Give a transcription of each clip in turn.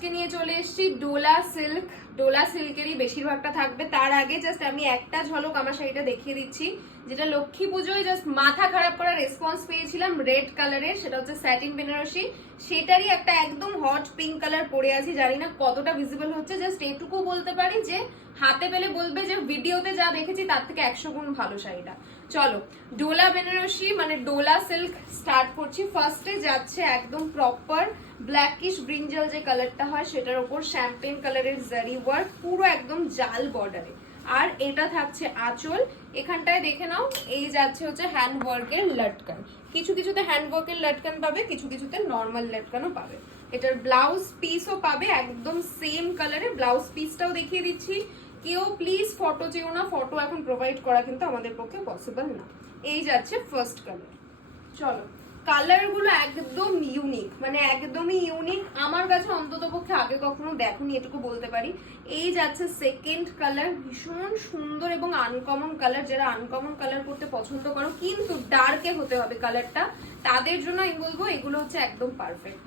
আজকে নিয়ে চলে এসেছি ডোলা সিল্ক। ডোলা সিল্কেরই বেশিরভাগটা থাকবে। তার আগে জাস্ট আমি একটা ঝলক আমার শাড়িটা দেখিয়ে দিচ্ছি, যেটা লক্ষ্মী পুজোয় জাস্ট মাথা খারাপ করার রেসপন্স পেয়েছিলাম রেড কালারের। সেটা হচ্ছে স্যাটিন বেনারসি, সেটারই একটা একদম হট পিঙ্ক কালার পরে আছি। জানি না কতটা ভিজিবল হচ্ছে, জাস্ট এটুকু বলতে পারি যে হাতে পেলে বলবে যে ভিডিওতে যা দেখেছি তার থেকে 100 গুণ ভালো শাড়িটা। চলো ডোলা বেনারসি মানে ডোলা সিল্ক স্টার্ট করছি। ফার্স্টে যাচ্ছে একদম প্রপার ব্ল্যাকিশ ব্রিঞ্জাল যে কালারটা হয় সেটার উপর শ্যাম্পেন কালারের জারি ওয়ার্ক, পুরো একদম জাল বর্ডারে। আর এটা থাকছে আঁচল। এখানটায় দেখে নাও, এই যাচ্ছে হচ্ছে হ্যান্ড ওয়ার্কের লটকান। কিছু কিছুতে হ্যান্ড ওয়ার্কের লটকান পাবে, কিছু কিছুতে নর্মাল লটকানও পাবে। এটার ব্লাউজ পিসও পাবে একদম সেম কালারে। ব্লাউজ পিসটাও দেখিয়ে দিচ্ছি। কেউ প্লিজ ফটো চেও না, ফটো এখন প্রোভাইড করা কিন্তু আমাদের পক্ষে পসিবল না। এই যাচ্ছে ফার্স্ট কালার। চলো কালার গুলো একদম ইউনিক, মানে একদমই ইউনিক। আমার কাছে অন্তত পক্ষে আগে কখনো দেখোনি, এটুকু বলতে পারি। এই যাচ্ছে সেকেন্ড কালার, ভীষণ সুন্দর এবং আনকমন কালার। যারা আনকমন কালার করতে পছন্দ করো কিন্তু ডার্কে হতে হবে কালারটা, তাদের জন্য আমি বলবো এগুলো হচ্ছে একদম পারফেক্ট।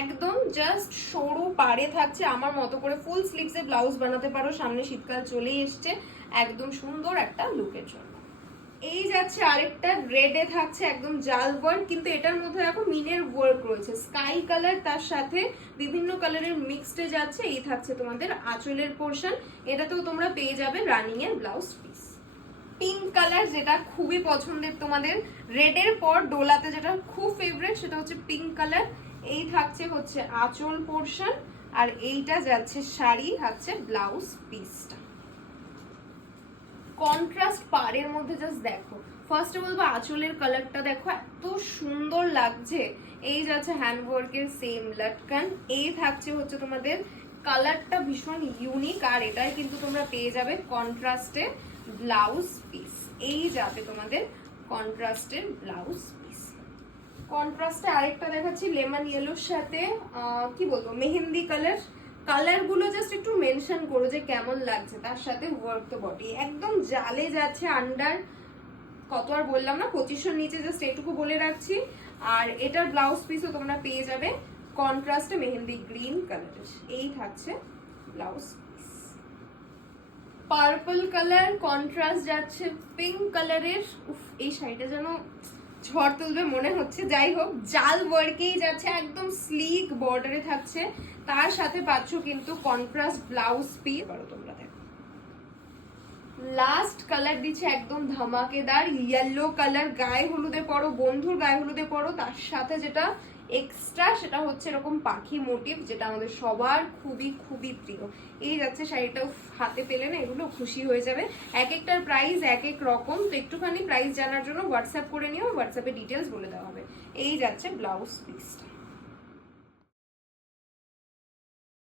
একদম জাস্ট সরু পাড়ে থাকছে, আমার মতো করে ফুল স্লিভসে ব্লাউজ বানাতে পারো। সামনে শীতকাল চলেই এসছে, একদম সুন্দর একটা লুকের জন্য। এই যাচ্ছে আরেকটা রেডে থাকছে একদম জাল ওয়ার্ক, কিন্তু এটার মধ্যে দেখো মিনের ওয়ার্ক রয়েছে, স্কাই কালার তার সাথে বিভিন্ন কালারের মিক্সডে যাচ্ছে। এই থাকছে তোমাদের আঁচলের পোর্শন। এটাতেও তোমরা পেয়ে যাবে রানিং এর ব্লাউজ পিস। পিঙ্ক কালার যেটা খুবই পছন্দের তোমাদের, রেডের পর ডোলাতে যেটা খুব ফেভারিট সেটা হচ্ছে পিঙ্ক কালার। এই থাকছে হচ্ছে আঁচল পোর্শন, আর এইটা যাচ্ছে শাড়ি, থাকছে ব্লাউজ পিসটা। কন্ট্রাস্ট পাড়ের মধ্যে জাস্ট দেখো। ফার্স্টে বলবো আঁচলের কালারটা দেখো, এত সুন্দর লাগছে। এই যাচ্ছে হ্যান্ড ওয়ার্কের সেম লটকান। এই থাকছে হচ্ছে তোমাদের কালারটা ভীষণ ইউনিক, আর এটাই কিন্তু তোমরা পেয়ে যাবে কন্ট্রাস্টে ব্লাউজ পিস। এই যাবে তোমাদের কন্ট্রাস্টের ব্লাউজ পিস। কন্ট্রাস্টে আরেকটা দেখাচ্ছি লেমন ইয়েলোর সাথে কি বলবো মেহেন্দি কালার। কালার গুলো জাস্ট একটু মেনশন করো যে কেমন লাগছে, তার সাথে ওয়ার্ক তো বডি একদম জালে যাচ্ছে। আন্ডার কত আর বললাম না, 2500 নিচে, জাস্ট এটুকু বলে রাখছি। আর এটার ব্লাউজ পিসও তোমরা পেয়ে যাবে কন্ট্রাস্টে মেহেন্দি গ্রিন কালারের। এই থাকছে blouse piece. Purple colour contrast যাচ্ছে পিঙ্ক কালারের। উফ, এই শাড়িটা যেন ঝড় তুলবে মনে হচ্ছে। যাই হোক, জাল ওয়ার্কেই যাচ্ছে, একদম স্লিক বর্ডারে থাকছে। তার সাথে পাচ্ছ কিন্তু কন্ট্রাস্ট ব্লাউজ পিস। পারো তোমরা দেখো, লাস্ট কালার দিচ্ছে একদম ধামাকেদার ইয়েলো কালার। গায়ে হলুদে পরো, বন্ধুর গায়ে হলুদে পরো, তার সাথে যেটা এক্সট্রা সেটা হচ্ছে এরকম পাখি মোটিভ, যেটা আমাদের সবার খুবই খুবই প্রিয়। এই যাচ্ছে শাড়িটাও, হাতে পেলে না এগুলো খুশি হয়ে যাবে। এক একটার প্রাইস এক এক রকম, তো একটুখানি প্রাইস জানার জন্য হোয়াটসঅ্যাপ করে নিও, হোয়াটসঅ্যাপে ডিটেলস বলে দেওয়া হবে। এই যাচ্ছে ব্লাউজ পিসটা।